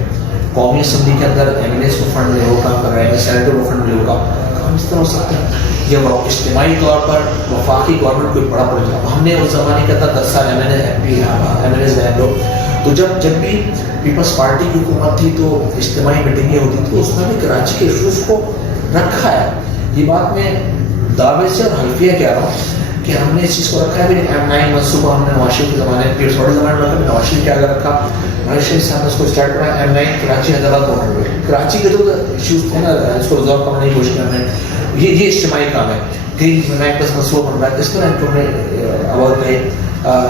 قومی اسمبلی کے اندر ایم این ایس کو فنڈ دے, وہ کام کروائیں گے. سینیٹر کو فنڈ دے, وہ کام اس طرح ہو سکتا ہے. یا اجتماعی طور پر وفاقی گورنمنٹ کوئی بڑا پروجیکٹ, ہم نے اس زمانے کے اندر 10 سال M N A M P M N S رہے لوگ, تو جب بھی پیپلز پارٹی کی حکومت تھی تو اجتماعی میٹنگیں ہوتی تھی, اس میں بھی کراچی کے ایشوز کو رکھا ہے. یہ بات میں دعوے سے اور حلفیہ کہہ رہا ہوں کہ ہم نے اس چیز کو رکھا ہے. بھی M9 منصوبہ ہم نے نواز شریف کے زمانے میں, پھر تھوڑے زمانے میں رکھا, نواز شریف کیا رکھا, نواز شریف سے ہم نے اس کو اسٹارٹ کرا M9 کراچی حیدرآباد موٹر وے. کراچی کے جو ایشوز تھے نا, اس کو ریزالو کرنے کی کوشش کرنا ہے, یہ اجتماعی کام ہے. گرین میکس منصوبہ بن رہا ہے, اس طرح ہم نے آواز کہی,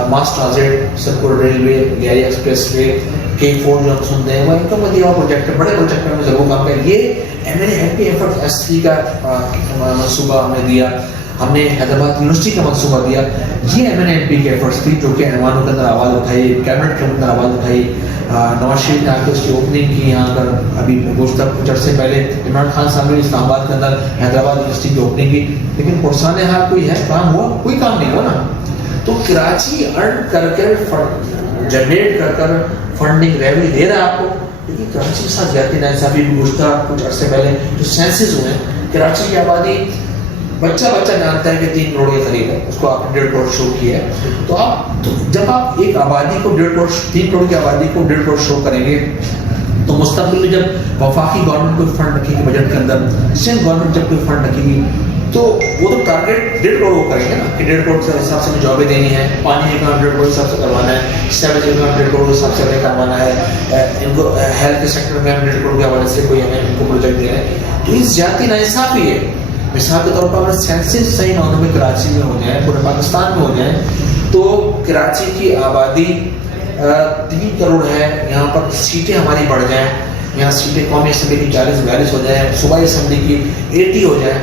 ماس ٹرانزٹ, سب کو ریلوے, گیری ایکسپریس وے, K4 جو ہم سنتے ہیں, وہ ان کا دیا ہوا پروجیکٹ ہے, بڑے پروجیکٹ میں ضرور کام کیا. یہ ایم این اے ایفرٹ S3 کا منصوبہ ہم نے دیا, ہم نے حیدرآباد یونیورسٹی کا منصوبہ دیا. یہ M N A M P کے ایفرٹس تھی جو کہ ایوانوں کے اندر آواز اٹھائی, کیبنٹ کے اندر آواز اٹھائی. نواز شریف نے آ کے اس کی اوپننگ کی یہاں پر, ابھی گزشتہ کچھ عرصے پہلے عمران خان صاحب نے اسلام آباد کے اندر حیدرآباد یونیورسٹی کی اوپننگ کی. لیکن پرسان حال کوئی ہے, کام ہوا, کوئی کام نہیں ہوا نا. تو کراچی ارن کر کے جنریٹ کر کر فنڈنگ ریونیو دے رہا ہے آپ کو, لیکن کراچی کے ساتھ زیادتی ناانصافی بھی گزشتہ کچھ عرصے پہلے جو سینسز ہوئے ہیں, کراچی کی آبادی بچہ جانتا ہے کہ 3 کروڑ کے قریب ہے, اس کو آپ نے 1.5 کروڑ شو کیا ہے. تو جب آپ ایک آبادی کو 3 کروڑ کی آبادی کو 1.5 کروڑ شو کریں گے, تو مستقبل میں جب وفاقی گورنمنٹ کوئی فنڈ رکھے گی بجٹ کے اندر, اسٹیٹ گورنمنٹ جب کوئی فنڈ رکھے گی, تو وہ تو ٹارگیٹ 1.5 کروڑ وہ کریں گے نا, کہ 1.5 کروڑ کے حساب سے جابیں دینی ہے, پانی کا 1.5 کروڑ کے حساب سے کروانا ہے, سیویج کا 1.5 کروڑ کے حساب سے کروانا ہے, ان کو ہیلتھ کے سیکٹر میں 1.5 کروڑ کے حوالے سے کوئی ہمیں ان کو پروجیکٹ دے رہے ہیں. تو یہ زیادتی ناانصافی ہے. مثال کے طور پر اگر سینسس صحیح معنوں میں کراچی میں ہو جائیں, پورے پاکستان میں ہو جائیں, تو کراچی کی آبادی 3 کروڑ ہے, یہاں پر سیٹیں ہماری بڑھ جائیں, یہاں سیٹیں قومی اسمبلی کی 40-42 ہو جائیں, صوبائی اسمبلی کی 80 ہو جائیں,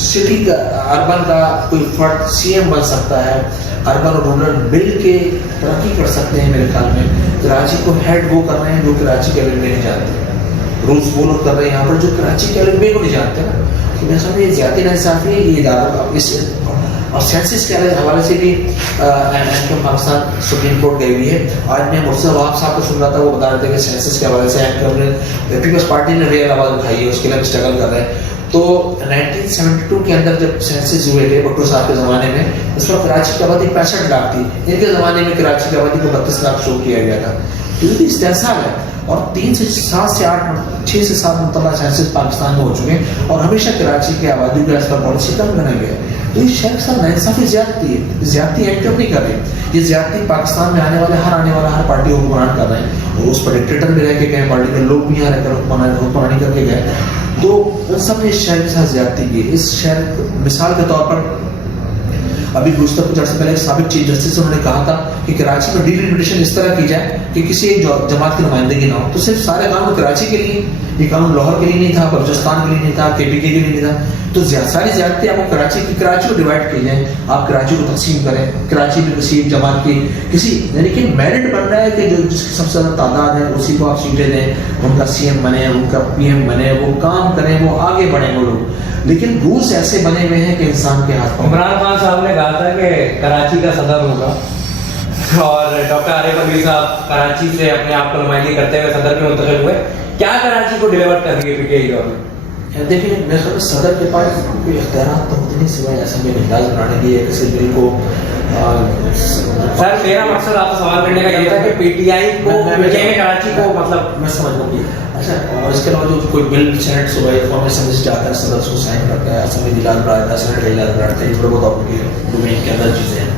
سٹی کا اربن کا کوئی فرد CM بن سکتا ہے, اربن اور رورل مل کے ترقی کر سکتے ہیں. میرے خیال میں کراچی کو ہیڈ وہ کر رہے ہیں جو کراچی کے لیے نہیں جانتے, رولس وہ لوگ کر رہے ہیں یہاں پر جو کراچی کے لیے کو نہیں جانتے نا. میرے خیال میں یہ زیادتی ناانصافی ہے. یہ ادارہ اس اور سینسس کے حوالے سے بھی پاکستان سپریم کورٹ گئی ہوئی ہے. آج میں مرتضیٰ وہاب صاحب کو سن رہا تھا, وہ بتا رہے تھے کہ سینسس کے حوالے سے پیپلز پارٹی نے ریئل آواز اٹھائی ہے, اس کے لیے ہم اسٹرگل کر رہے ہیں. تو 1972 کے اندر جب سینسس ہوئے تھے بھٹو صاحب کے زمانے میں, اس وقت کراچی کی آبادی 65 لاکھ تھی. ان کے زمانے میں کراچی کی آبادی کو 32 لاکھ شو کیا گیا تھا. تو یہ بھی استحصال ہے, اور 6 سے 7 مرتبہ سینسس پاکستان میں ہو چکے ہیں, اور ہمیشہ کراچی کی آبادی کو اس پر پالیسی کم بنا گیا ہے. تو یہ شہر کے ساتھ ناانصافی زیادتی ہے. زیادتی ایکٹیو نہیں کر رہے, یہ زیادتی پاکستان میں آنے والا ہر پارٹی کو حکمران کر رہے ہیں, اور اس پر ڈکٹیٹر بھی رہ کے گئے, پارٹی کے لوگ بھی یہاں رہ کر حکمرانی کر کے گئے. تو ان سب نے اس شہر کے ساتھ زیادتی کی. اس شہر مثال کے طور پر ابھی گزشتہ کچھ عرصے پہلے ایک سابق چیف جسٹس انہوں نے کہا تھا کہ کراچی میں ڈیلیمیٹیشن اس طرح کی جائے کہ کسی ایک جماعت کی نمائندگی نہ ہو. تو صرف سارے قانون کراچی کے لیے، یہ قانون لاہور کے لیے نہیں تھا، بلوچستان کے لیے نہیں تھا، کے پی کے لیے نہیں تھا. تو ساری زیادتی آپ کو کراچی کو ڈیوائڈ کی جائیں، آپ کراچی کو تقسیم کریں، کراچی میں کسی ایک جماعت کی کسی یعنی کہ میرٹ بن رہا ہے کہ جو جس کی سب سے زیادہ تعداد ہے اسی کو آپ سیٹیں دیں، ان کا سی ایم بنے، ان کا پی ایم بنے، وہ کام کریں، وہ آگے بڑھیں وہ لوگ. لیکن رولس ایسے بنے ہوئے ہیں کہ انسان کے ہاتھ پر. عمران خان صاحب نے کہا تھا کہ کراچی کا صدر ہوگا، اور ڈاکٹر عارف علوی صاحب کراچی سے اپنے آپ کو نمائندگی کرتے ہوئے صدر میں منتخب ہوئے. کیا کراچی کو ڈیلیور کر رہی ہے پی ٹی آئی گورنمنٹ؟ دیکھیں میرے خیال میں صدر کے پاس کوئی اختیارات تو ہوتے نہیں سوائے اسمبلی میں اجلاس بنانے کے لیے کسی بل کو. سر میرا مقصد آپ سے سوال کرنے کا یہ تھا کہ پی ٹی آئی کو کراچی کو مطلب میں سمجھ لوں گی. اچھا، اور اس کے علاوہ جو کوئی بل سینٹ صوبائی قومی اسمبلی سے جاتا ہے، صدر اس کو سائن کرتا ہے، اسمبلی اجلاس بناتا ہے، سینٹ اجلاس بناتا ہے، یہ تھوڑے بہت آپ کے ڈومین کے اندر چیزیں ہیں.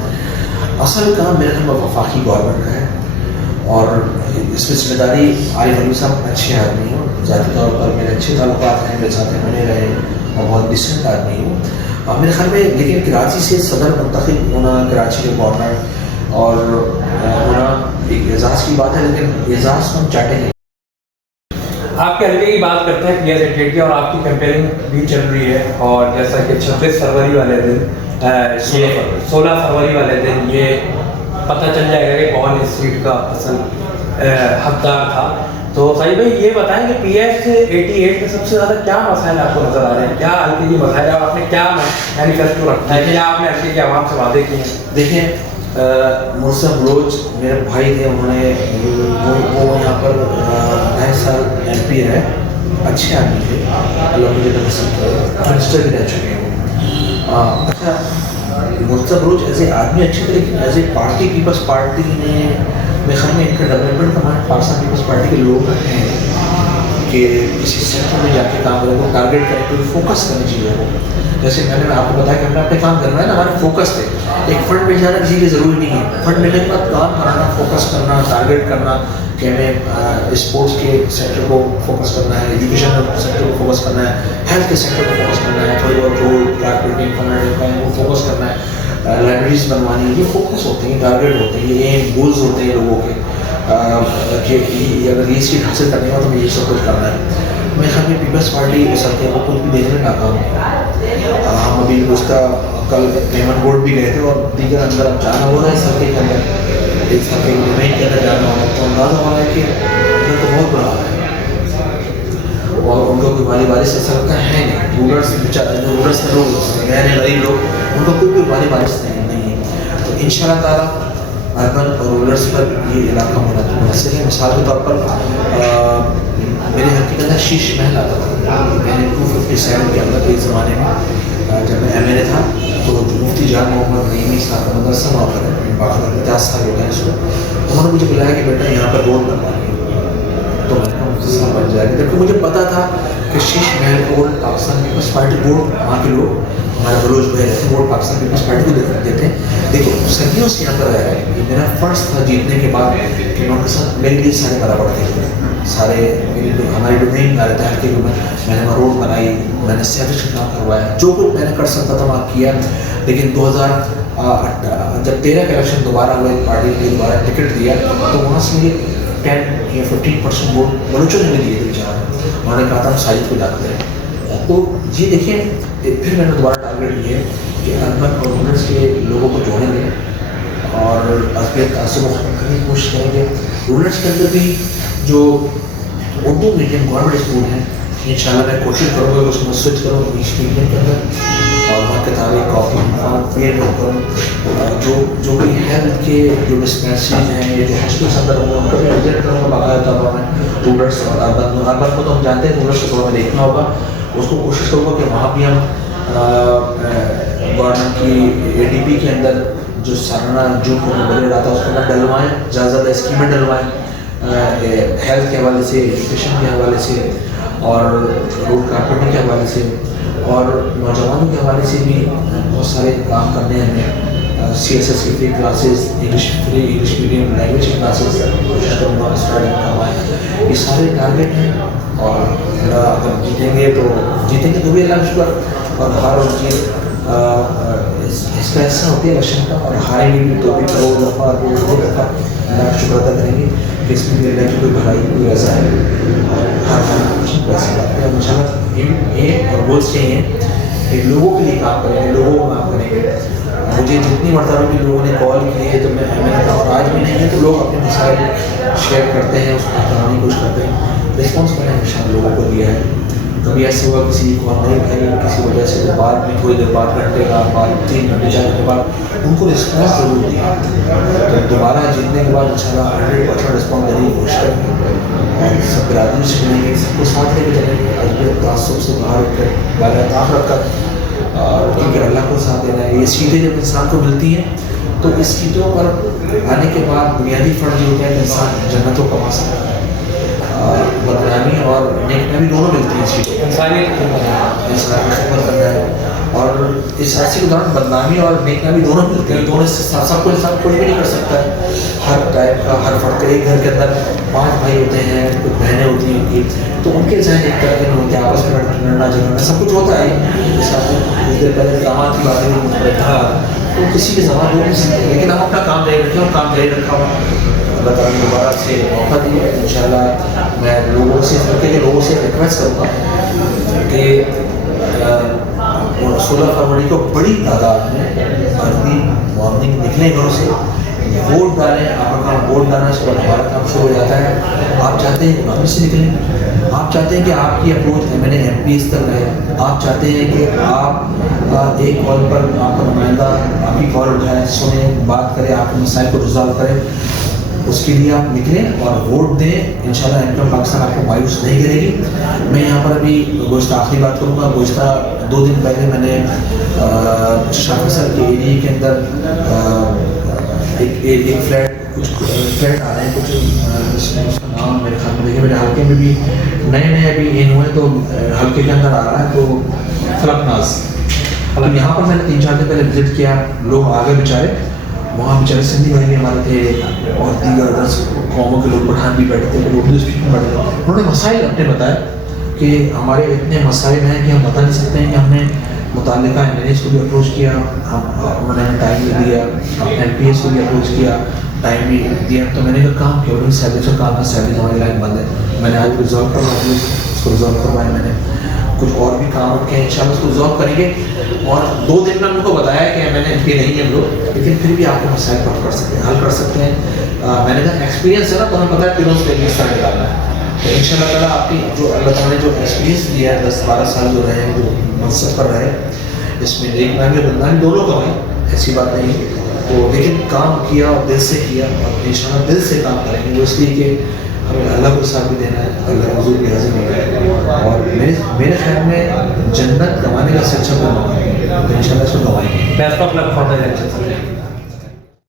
اصل کام میرے خیال میں وفاقی گورنمنٹ کا ہے، اور اس میں ذمہ داری عارف علوی صاحب اچھے آدمی ہیں، ذاتی طور پر میرے اچھے تعلقات ہیں، میرے ساتھ بنے رہے اور بہت ڈسنٹ آدمی ہوں میرے خیال میں. لیکن کراچی سے صدر منتخب ہونا، کراچی کے گورنر اور ہونا ایک اعزاز کی بات ہے، لیکن اعزاز کو ہم چاہتے ہیں. آپ کے حلقے کی بات کرتے ہیں پی ایس ایٹیٹ کی، اور آپ کی کیمپیننگ بھی چل رہی ہے، اور جیسا کہ 26 فروری والے دن 16 فروری والے دن یہ پتہ چل جائے گا کہ کون اس سیٹ کا اصل حقدار تھا. تو صحیح بھائی یہ بتائیں کہ پی ایس 88 میں سب سے زیادہ کیا مسائل آپ کو نظر آ رہے ہیں، کیا حلقے کی مسائل ہے، اور آپ نے کیا مینیفیسٹو رکھا ہے، کیا آپ نے حلقے کے عوام سے وعدے کیے ہیں؟ دیکھیں مرسا بلوچ میرے بھائی تھے، انہوں نے وہ یہاں پر 2.5 سال ایم پی رہے، اچھے آدمی تھے، اللہ مجھے منسٹر بھی رہ چکے ہیں. اچھا، مرسا بلوچ ایز اے آدمی اچھے تھے، لیکن as a party People's Party نے میرے خیال میں ان کا ڈیولپمنٹ ہمارے پاکستان پیپلز پارٹی کے لوگ ہیں کہ کسی سیکٹر میں جا کے کام کریں، وہ ٹارگیٹ کریں، کوئی فوکس کرنی چاہیے وہ. جیسے میں نے آپ کو بتایا کہ ہم نے اپنے کام کرنا ہے نا، ہمارے فوکس تھے. ایک فنڈ مل جانا کسی کے ضروری نہیں ہے، فنڈ ملنے کے بعد کام کرانا، فوکس کرنا، ٹارگیٹ کرنا کہ ہمیں اسپورٹس کے سیکٹر کو فوکس کرنا ہے، ایجوکیشن سیکٹر کو فوکس کرنا ہے، ہیلتھ کے سیکٹر کو فوکس کرنا ہے، تھوڑی بہت روڈ ٹرانسپورٹنگ فنڈ وہ فوکس کرنا ہے، لائبریریز بنوانی ہے. یہ فوکس ہوتے ہیں، ٹارگیٹ ہوتے ہیں، یہ ایم گولز ہوتے ہیں لوگوں کے کہ اگر یہ سیٹ حاصل کرنے کا تو ہمیں یہ سب کچھ کرنا ہے. میرے خیال میں پیپلز پارٹی سرکے کو کچھ بھی دینے میں ناکام ہے. ہم ابھی گزشتہ کل پیمنٹ بورڈ بھی گئے تھے، اور دیگر اندر اب جانا ہو رہا ہے سرکے کے اندر، ایک سرکے کے ڈومین کے اندر جانا ہو رہا ہے، تو اندازہ ہو رہا ہے کہ اندر تو بہت بڑا ہے، اور ان کا کوئی مالی بارش سے سرکہ ہے نہیں. رولرس جو رولرس میں لوگ نئے نئے غریب لوگ، ان کا کوئی مالی بارش نہیں ہے. تو ان شاء اللہ تعالیٰ اربن اور رولرس پر یہ علاقہ ہونا تو منحصر ہے. مثال کے طور پر میرے حلقے کے اندر شیش محل آتا تھا. میں نے 257 کے اندر ایک زمانے میں جب میں ایم ایل اے تھا تو جو مفتی جان محمد نعیمی صاحب کا مدرسہ وہاں پر ہے، باقی 50 سال ہو گئے اس کو. انہوں نے مجھے بلایا کہ بیٹا یہاں پر روڈ بنوانی ہے، تو مفتی صاحب بن جائے گا. جبکہ مجھے پتا تھا کہ شیش محل کو پاکستان پیپلز پارٹی ووٹ، وہاں کے لوگ ہمارے بلوچ بھائی رہتے ہیں، ووٹ پاکستان پیپلز پارٹی کو دیتے ہیں. دیکھو صدیوں سے یہاں پر رہ رہے ہیں. یہ میرا فرض تھا جیتنے کے بعد کہ میں ان کے ساتھ میرے لیے سارے برابر تھے، سارے ہماری ڈومین میں رہتا ہے کہ میں نے وہاں روڈ بنائی، میں نے سیاست کا کام کروایا، جو کچھ میں نے کر سکتا تھا وہاں کیا. لیکن 2000 جب 13 کا الیکشن دوبارہ ہوئے، پارٹی نے دوبارہ ٹکٹ دیا تو وہاں سے مجھے 10 یا 15% ووٹ بلوچوں نے بھی دیے تھے بیچارے. انہوں نے کہا تھا ہم ساجد کو جانتے ہیں. تو یہ دیکھیں پھر میں نے دوبارہ ٹارگیٹ لیے کہ اربن اور رولرس کے لوگوں کو جوڑیں گے اور ازبیت تعصب کو ختم کرنے کی کوشش کریں گے. رولرس کے اندر بھی جو اردو میڈیم گورنمنٹ اسکول ہیں، انشاءاللہ میں کوشش کروں گا کہ اس کو سوئچ کروں انگلش میڈیم کے اندر، اور وہاں کتابیں کاپی پیڈ کروں. جو بھی ہیلتھ کے جو ڈسپینسریز ہیں یا جو ہاسپٹلس اندر ہوں گے ان کو بھی وزٹ کروں گا باقاعدہ طور پر. میں رولرس اور اربن کو تو ہم جانتے ہیں، رولرس کو تھوڑا میں دیکھنا ہوگا. اس کو کوشش کروں گا کہ وہاں بھی ہم گورنمنٹ کی اے ڈی پی کے اندر جو سالانہ جون کو بجٹ آتا ہے اس کے اندر ڈلوائیں، زیادہ زیادہ اسکیمیں ڈلوائیں، ہیلتھ کے حوالے سے، ایجوکیشن کے حوالے سے، اور روڈ کارپیٹنگ کے حوالے سے، اور نوجوانوں کے حوالے سے بھی بہت سارے کام کرنے ہیں ہمیں. سی ایس ایس کی free classes, English medium language کی کلاسز کوشش کروں گا اسٹارٹنگ کروائیں. یہ سارے ٹارگیٹ ہیں، اور اگر جیتیں گے تو بھی اللہ کا شکر، اور ہار اور جیت اس کا حصہ ہوتی ہے الیکشن کا، اور ہاریں گے بھی تو بھی کروڑ دفعہ اللہ کا شکر ادا کریں گے کہ اس میں بھی اللہ کی کوئی بھلائی کوئی رضا ہے، اور ہر ویسے بات ہے ان شاء اللہ یہ اور گولس یہی ہیں کہ لوگوں کے لیے کام کریں گے، لوگوں کو کام کریں گے. مجھے جتنی مرتبہ بھی لوگوں نے کال کی ہے تو میں نے کہا اور آج بھی نہیں ہے تو لوگ اپنے مسائل شیئر کرتے ہیں، اس کو بتانے کی کوشش کرتے ہیں. رسپانس میں نے ہمیشہ لوگوں کو دیا ہے. کبھی ایسے ہوا کسی کو نہیں کھائی کسی وجہ سے تو بعد میں تھوڑی دیر بعد گھنٹے بعد 3 گھنٹے 4 گھنٹے بعد ان کو رسپانس ضرور دیا. تو دوبارہ جیتنے کے بعد ان شاء اللہ 100% رسپانس دینے کی کوشش کریں گے، اور سب برادری سے ملیں گے، سب کو ساتھ لے کے چلیں گے، اجبیت تعصب سے باہر اٹھ کر بالا رکھ کر، کیونکہ اللہ کو ساتھ دینا ہے. یہ سیٹیں جب انسان کو ملتی ہیں تو اس سیٹوں پر آنے کے بعد بنیادی فرق یہ ہوتا ہے کہ انسان جنتوں کما سکتا ہے. بدنامی اور نیکنامی دونوں ملتی ہیں سیٹوں پر، انسانیت انسان کی خدمت کرنا ہے. اور اس حادثے کے دوران بدنامی اور نیکنامی دونوں ملتے ہیں، دونوں سے سب کو انسان کوئی بھی نہیں کر سکتا ہے. ہر ٹائپ کا ہر فرق، ایک گھر کے اندر 5 بھائی ہوتے ہیں، کچھ بہنیں ہوتی ہیں ان کی، تو ان کے ذہن ایک طرح کے نہیں ہوتے، آپس میں لڑنا جھگڑنا سب کچھ ہوتا ہے. جیسے آپ نے کچھ دیر پہلے داماد کی باتیں بھی تھا تو کسی کے زبان ہو نہیں سکتے، لیکن ہم اپنا کام جاری رکھیں اور کام جاری رکھا ہوا. اللہ تعالیٰ نے دوبارہ سے موقع دیا. ان شاء اللہ میں لوگوں سے حلقے کے لوگوں سے ریکویسٹ کروں گا کہ 16 فروری کو بڑی تعداد میں ارلی مارننگ نکلیں گھروں سے، ووٹ ڈالیں. آپ کا کام ووٹ ڈالنا، اس کے بعد ہمارا کام شروع ہو جاتا ہے. آپ چاہتے ہیں کہ واپس سے نکلیں، آپ چاہتے ہیں کہ آپ کی اپروچ ایم پی اس تک رہے، آپ چاہتے ہیں کہ آپ ایک کال پر آپ کا نمائندہ آپ کی کال اٹھائے، سنیں، بات کرے، آپ کے مسائل کو ریزالو کریں. اس کے لیے آپ نکلیں اور ووٹ دیں. انشاءاللہ انکم پاکستان آپ کو مایوس نہیں کرے گی. میں یہاں پر ابھی گزشتہ آخری بات کروں گا. گزشتہ 2 دن پہلے میں نے شاہ فیصل کے ایریے کے اندر ایک کچھ فلیٹ آ رہے ہیں، کچھ اس کا نام میرے خیال میں دیکھیں، میرے حلقے میں بھی نئے ابھی ان ہوئے تو حلقے کے اندر آ رہا ہے تو فلک ناز. یہاں پر میں نے 3-4 دن پہلے وزٹ کیا. لوگ آگے بیچارے وہاں بیچارے سندھی بھائی بھی ہمارے تھے اور دیگر 10 قوموں کے لوگ، پٹھان بھی بیٹھے تھے، اردو اسپیکنگ بیٹھے تھے. انہوں نے مسائل اپنے بتائے کہ ہمارے اتنے مسائل ہیں کہ ہم بتا نہیں سکتے ہیں. کہ ہم نے متعلقہ ایم این ایس کو بھی اپروچ کیا، انہوں نے ہمیں ٹائم بھی دیا، ایم پی ایس کو بھی اپروچ کیا، ٹائم بھی دیا. تو میں نے کہا کام کیا، انہوں نے سیلریز کا کام ہے، سیلریز ہماری لائن بند ہے. میں نے آج ریزالو کروایا، اس کو ریزالو کروایا. میں نے کچھ اور بھی کام رکھے ہیں، انشاءاللہ اس کو ریزالو کریں گے. اور 2 دن میں ان کو بتایا کہ میں نے ایم پی نہیں ہے ہم لوگ، لیکن پھر بھی آپ کے مسائل پر کر سکتے ہیں، حل کر سکتے ہیں. میں نے کہا ایکسپیرینس ہے نا، تو ہمیں پتا ہے پھر اس پہ کس طرح نکالنا ہے. تو ان شاء اللہ تعالیٰ آپ کی جو اللہ تعالیٰ نے جو ایکسپیرینس دیا ہے 10-12 سال جو رہے ہیں، جو منصب پر رہے، اس میں نیکنامی اور بدنامی دونوں کمائی، ایسی بات نہیں ہے. تو لیکن کام کیا اور دل سے کیا، اور ان شاء اللہ دل سے کام کریں گے. وہ اس لیے کہ ہمیں اللہ کو ساتھ بھی دینا ہے، اللہ کے حضور بھی حاضر ہونا ہے. اور میرے خیال میں جنت کمانے کا سب سے اچھا کوئی موقع ہے، تو ان شاء اللہ اس کو کمائیں گے. Best of luck for the election.